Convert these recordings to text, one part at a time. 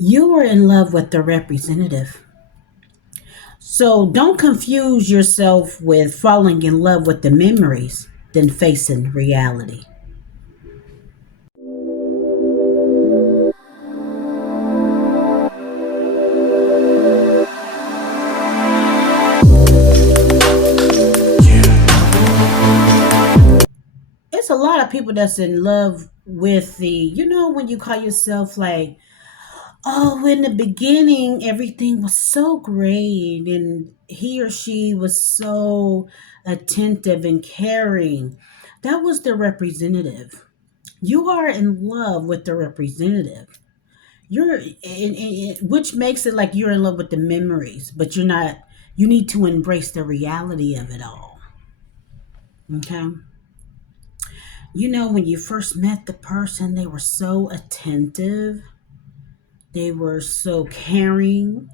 You were in love with the representative. So don't confuse yourself with falling in love with the memories than facing reality. It's a lot of people that's in love with when you call yourself like, oh, in the beginning, everything was so great, and he or she was so attentive and caring. That was the representative. You are in love with the representative. Which makes it like you're in love with the memories, but you're not. You need to embrace the reality of it all. Okay. When you first met the person, they were so attentive, they were so caring,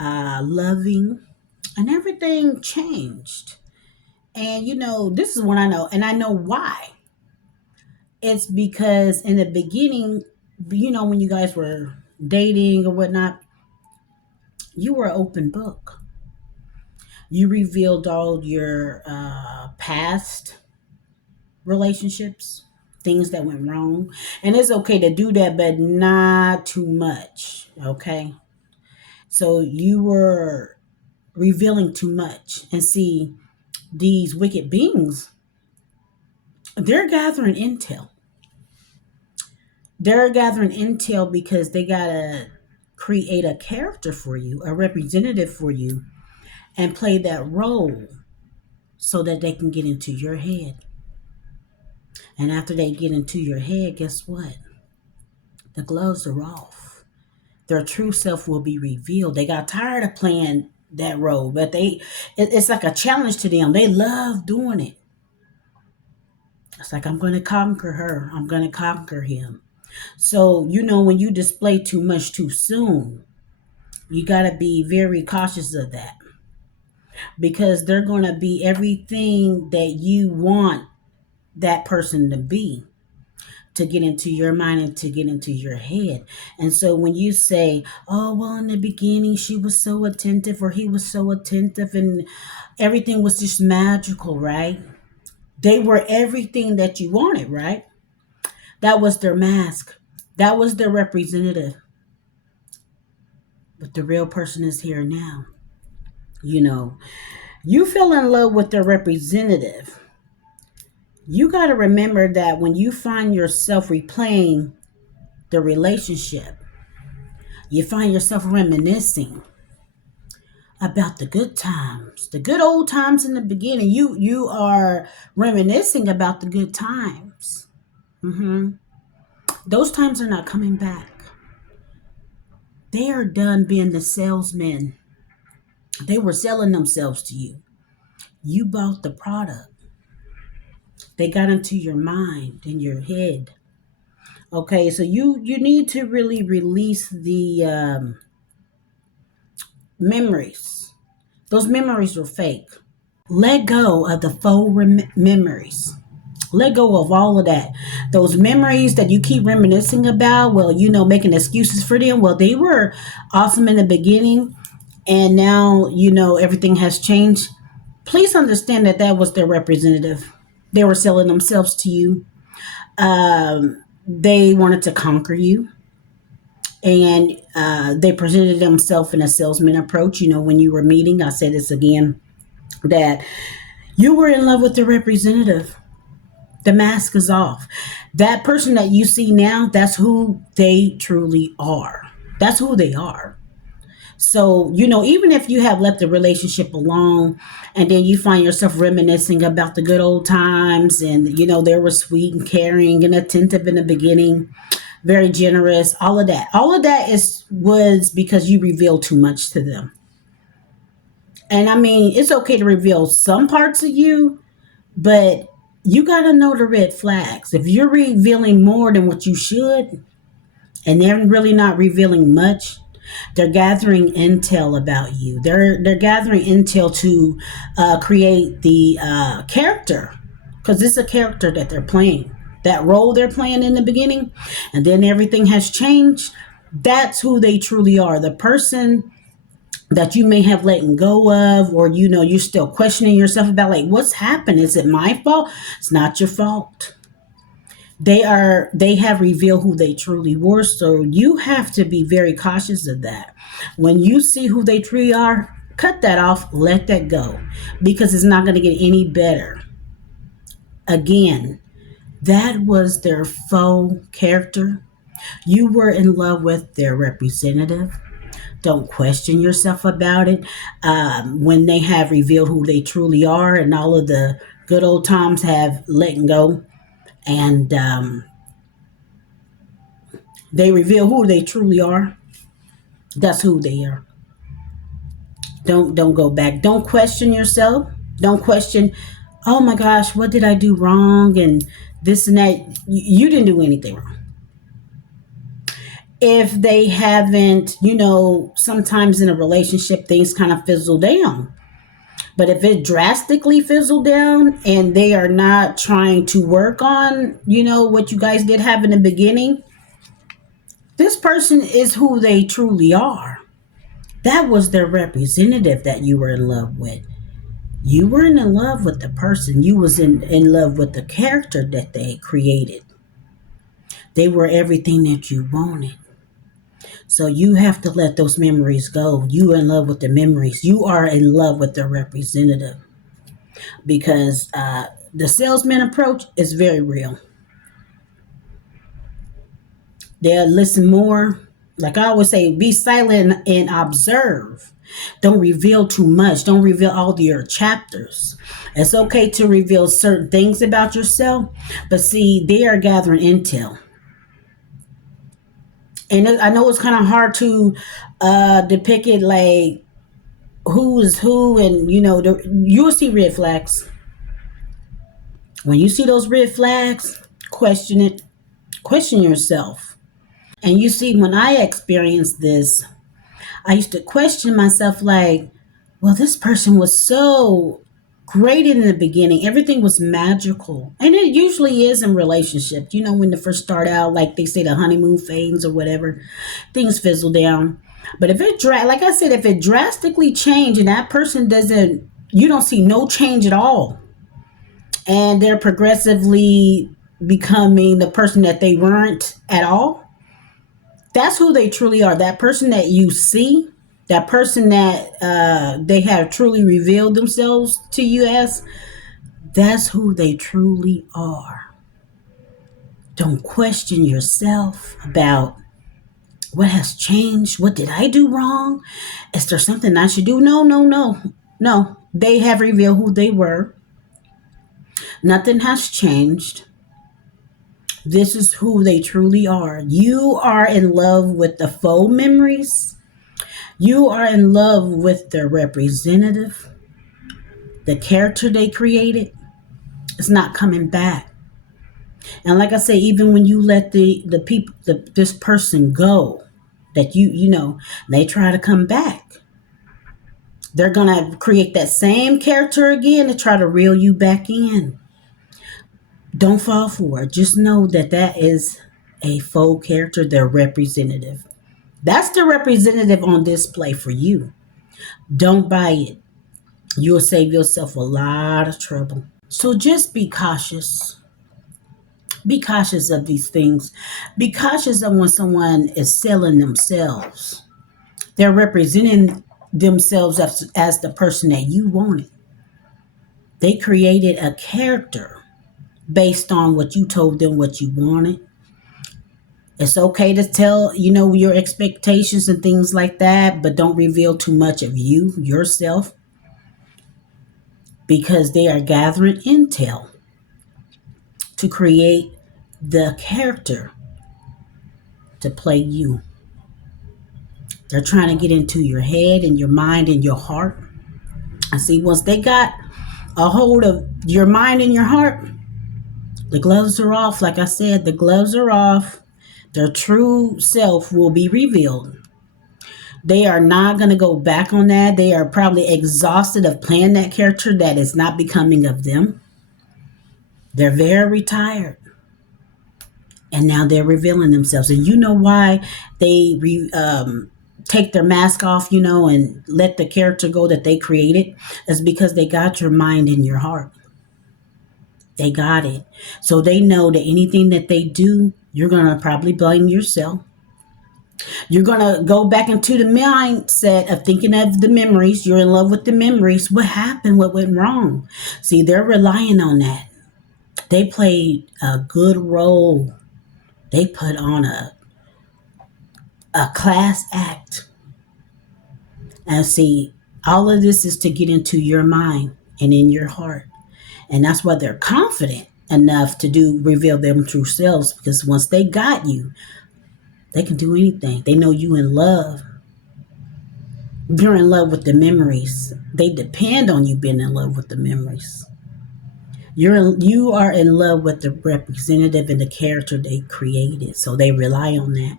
loving, and everything changed. And this is what I know, and I know why. It's because in the beginning, when you guys were dating or whatnot, you were an open book. You revealed all your past relationships, things that went wrong. And it's okay to do that, but not too much. Okay. So you were revealing too much. And see, these wicked beings, they're gathering intel. They're gathering intel because they got to create a character for you, a representative for you, and play that role so that they can get into your head. And after they get into your head, guess what? The gloves are off. Their true self will be revealed. They got tired of playing that role, but it's like a challenge to them. They love doing it. It's like, I'm going to conquer her. I'm going to conquer him. So, when you display too much too soon, you got to be very cautious of that because they're going to be everything that you want that person to be, to get into your mind and to get into your head. And so when you say, oh, well, in the beginning, she was so attentive or he was so attentive and everything was just magical, right? They were everything that you wanted, right? That was their mask. That was their representative. But the real person is here now. You know, you fell in love with their representative. You got to remember that when you find yourself replaying the relationship, you find yourself reminiscing about the good times, the good old times in the beginning. You are reminiscing about the good times. hmm Those times are not coming back. They are done being the salesmen. They were selling themselves to you. You bought the product. They got into your mind and your head. Okay, so you need to really release the memories. Those memories were fake. Let go of the faux memories. Let go of all of that. Those memories that you keep reminiscing about, well, making excuses for them. Well, they were awesome in the beginning, and now, everything has changed. Please understand that that was their representative. They were selling themselves to you. They wanted to conquer you, and they presented themselves in a salesman approach. When you were meeting, I say this again, that you were in love with the representative. The mask is off. That person that you see now, that's who they truly are. That's who they are. So, even if you have let the relationship alone and then you find yourself reminiscing about the good old times and, they were sweet and caring and attentive in the beginning, very generous, all of that. All of that was because you revealed too much to them. And I mean, it's okay to reveal some parts of you, but you got to know the red flags. If you're revealing more than what you should, and they're really not revealing much, they're gathering intel about you. They're gathering intel to create the character, because it's a character that they're playing. That role they're playing in the beginning, and then everything has changed. That's who they truly are. The person that you may have let go of, or you're still questioning yourself about, like, what's happened? Is it my fault? It's not your fault. They have revealed who they truly were, so you have to be very cautious of that. When you see who they truly are, cut that off, let that go, because it's not going to get any better. Again, that was their faux character. You were in love with their representative. Don't question yourself about it. When they have revealed who they truly are, and all of the good old times have let go, and they reveal who they truly are, that's who they are. Don't go back. Don't question yourself. Don't question, oh my gosh, what did I do wrong? And this and that. You didn't do anything wrong. If they haven't, sometimes in a relationship things kind of fizzle down. But if it drastically fizzled down and they are not trying to work on, what you guys did have in the beginning, this person is who they truly are. That was their representative that you were in love with. You weren't in love with the person. You was in love with the character that they created. They were everything that you wanted. So you have to let those memories go. You are in love with the memories. You are in love with the representative, because the salesman approach is very real. They'll listen more. Like I always say, be silent and observe. Don't reveal too much. Don't reveal all your chapters. It's okay to reveal certain things about yourself, but see, they are gathering intel. And I know it's kind of hard to depict it, like who is who, and you'll see red flags. When you see those red flags, question it. Question yourself. And you see, when I experienced this, I used to question myself, like, well, this person was so great in the beginning. Everything was magical. And it usually is in relationships. When they first start out, like they say, the honeymoon phase or whatever, things fizzle down. But if like I said, if it drastically change and that person doesn't, you don't see no change at all, and they're progressively becoming the person that they weren't at all, that's who they truly are. That person that you see, that person that they have truly revealed themselves to you as, that's who they truly are. Don't question yourself about what has changed. What did I do wrong? Is there something I should do? No, no, no, no. They have revealed who they were. Nothing has changed. This is who they truly are. You are in love with the faux memories. You are in love with the representative, the character they created. It's not coming back. And like I say, even when you let the people, this person go, that they try to come back, they're gonna create that same character again to try to reel you back in. Don't fall for it. Just know that that is a faux character, their representative. That's the representative on display for you. Don't buy it. You'll save yourself a lot of trouble. So just be cautious. Be cautious of these things. Be cautious of when someone is selling themselves. They're representing themselves as the person that you wanted. They created a character based on what you told them what you wanted. It's okay to tell, your expectations and things like that, but don't reveal too much of yourself, because they are gathering intel to create the character to play you. They're trying to get into your head and your mind and your heart. I see, once they got a hold of your mind and your heart, the gloves are off. Like I said, the gloves are off. Their true self will be revealed. They are not going to go back on that. They are probably exhausted of playing that character that is not becoming of them. They're very tired. and now they're revealing themselves. And you know why take their mask off, and let the character go that they created? Is because they got your mind and your heart. They got it. So they know that anything that they do, you're going to probably blame yourself. You're going to go back into the mindset of thinking of the memories. You're in love with the memories. What happened? What went wrong? See, they're relying on that. They played a good role. They put on a class act. And see, all of this is to get into your mind and in your heart. And that's why they're confident enough to reveal them true selves, because once they got you, they can do anything. They know you in love. You're in love with the memories. They depend on you being in love with the memories. You are in love with the representative and the character they created. So they rely on that.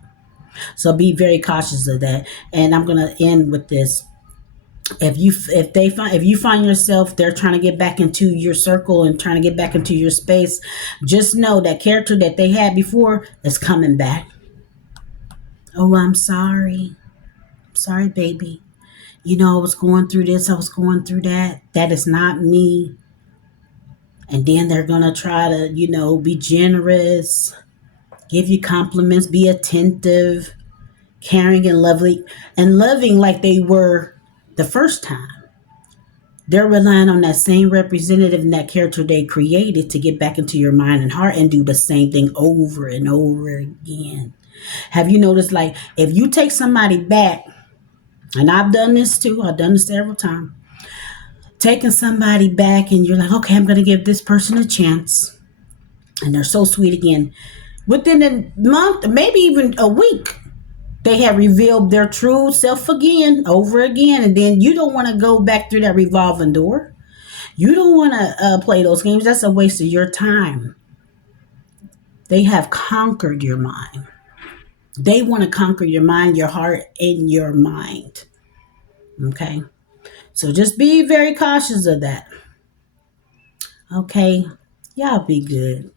So be very cautious of that. And I'm gonna end with this. If you find yourself they're trying to get back into your circle and trying to get back into your space, just know that character that they had before is coming back. Oh, I'm sorry. Sorry, baby. I was going through this, I was going through that. That is not me. And then they're going to try to, be generous, give you compliments, be attentive, caring and loving like they were the first time. They're relying on that same representative and that character they created to get back into your mind and heart and do the same thing over and over again. Have you noticed, like, if you take somebody back, and I've done this too, I've done this several times, taking somebody back and you're like, okay, I'm going to give this person a chance. And they're so sweet again. Within a month, maybe even a week, they have revealed their true self again, over again. And then you don't want to go back through that revolving door. You don't want to play those games. That's a waste of your time. They have conquered your mind. They want to conquer your mind, your heart, and your mind. Okay? So just be very cautious of that. Okay? Y'all be good.